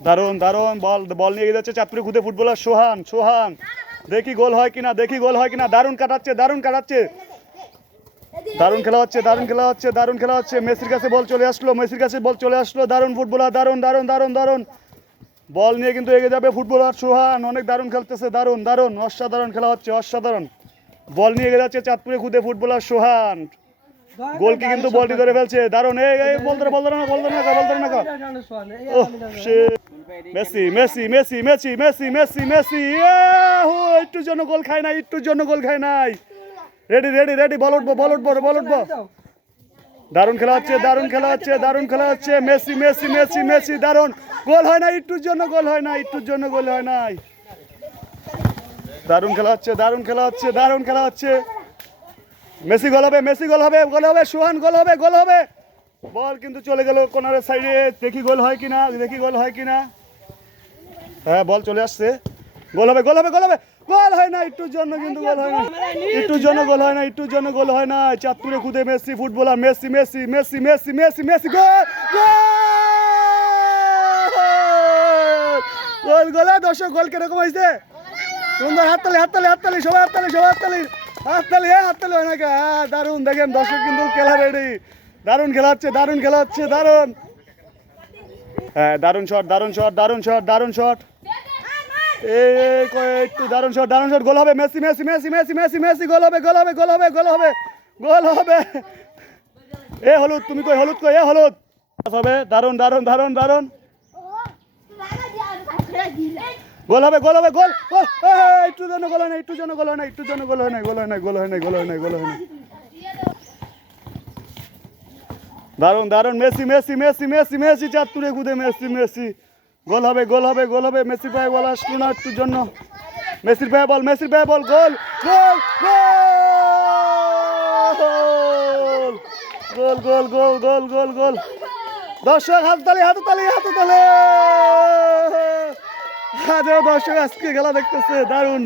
দারুণ দারুণ বল বল নিয়ে যাচ্ছে চাঁদপুরে খুদে ফুটবলার সোহান সোহান দেখি গোল হয় কিনা দারুণ কাটাচ্ছে দারুণ খেলা হচ্ছে দারুণ খেলা হচ্ছে মেসির কাছে বল চলে আসলো দারুণ ফুটবলার দারুণ বল নিয়ে কিন্তু এগিয়ে যাবে ফুটবলার সোহান অনেক দারুণ খেলতেছে দারুণ অসাধারণ খেলা হচ্ছে অসাধারণ বল নিয়ে এগিয়ে যাচ্ছে চাঁদপুরে খুদে ফুটবলার সোহান গোলকি কিন্তু বলটি ধরে ফেলছে দারুণ এই বল ধরে না Messi Messi Messi Messi Messi Messi Messi একটুর জন্য গোল খায় নাই রেডি রেডি রেডি বল উঠবো দারুণ খেলা হচ্ছে মেসি মেসি মেসি মেসি দারুণ গোল হয় না একটুর জন্য গোল হয় নাই দারুণ খেলা হচ্ছে মেসি গোল হবে সোহান গোল হবে বল কিন্তু চলে গেল কর্নারের সাইডে দেখি গোল হয় কিনা হ্যাঁ বল চলে আসছে গোল হবে গোল হয় না একটুর জন্য কিন্তু গোল হয় না চাঁদপুরে খুদে Messi footballer Messi Messi Messi Messi Messi Messi গোল দর্শক গোল কিরকম হয়েছে সুন্দর হাততালি সবাই হাততালি হয় না দারুণ দেখেন দর্শক কিন্তু খেলা রেডি দারুণ খেলা হচ্ছে হ্যাঁ দারুণ শট একটু দারুণ শট গোল হবে Messi Messi Messi Messi Messi Messi গোল হবে হলুদ তুমি কই হলুদ হবে দারুণ গোল হবে একটু জন্য গোল হয় না দারুণ Messi Messi Messi Messi Messi চাঁদপুরে খুদে মেসি গোল হবে মেসির পায়ে বল আসলো না একটুর জন্য মেসির পায়ে বল গোল দর্শক হাততালি দর্শক আজকে খেলা দেখতেছে দারুণ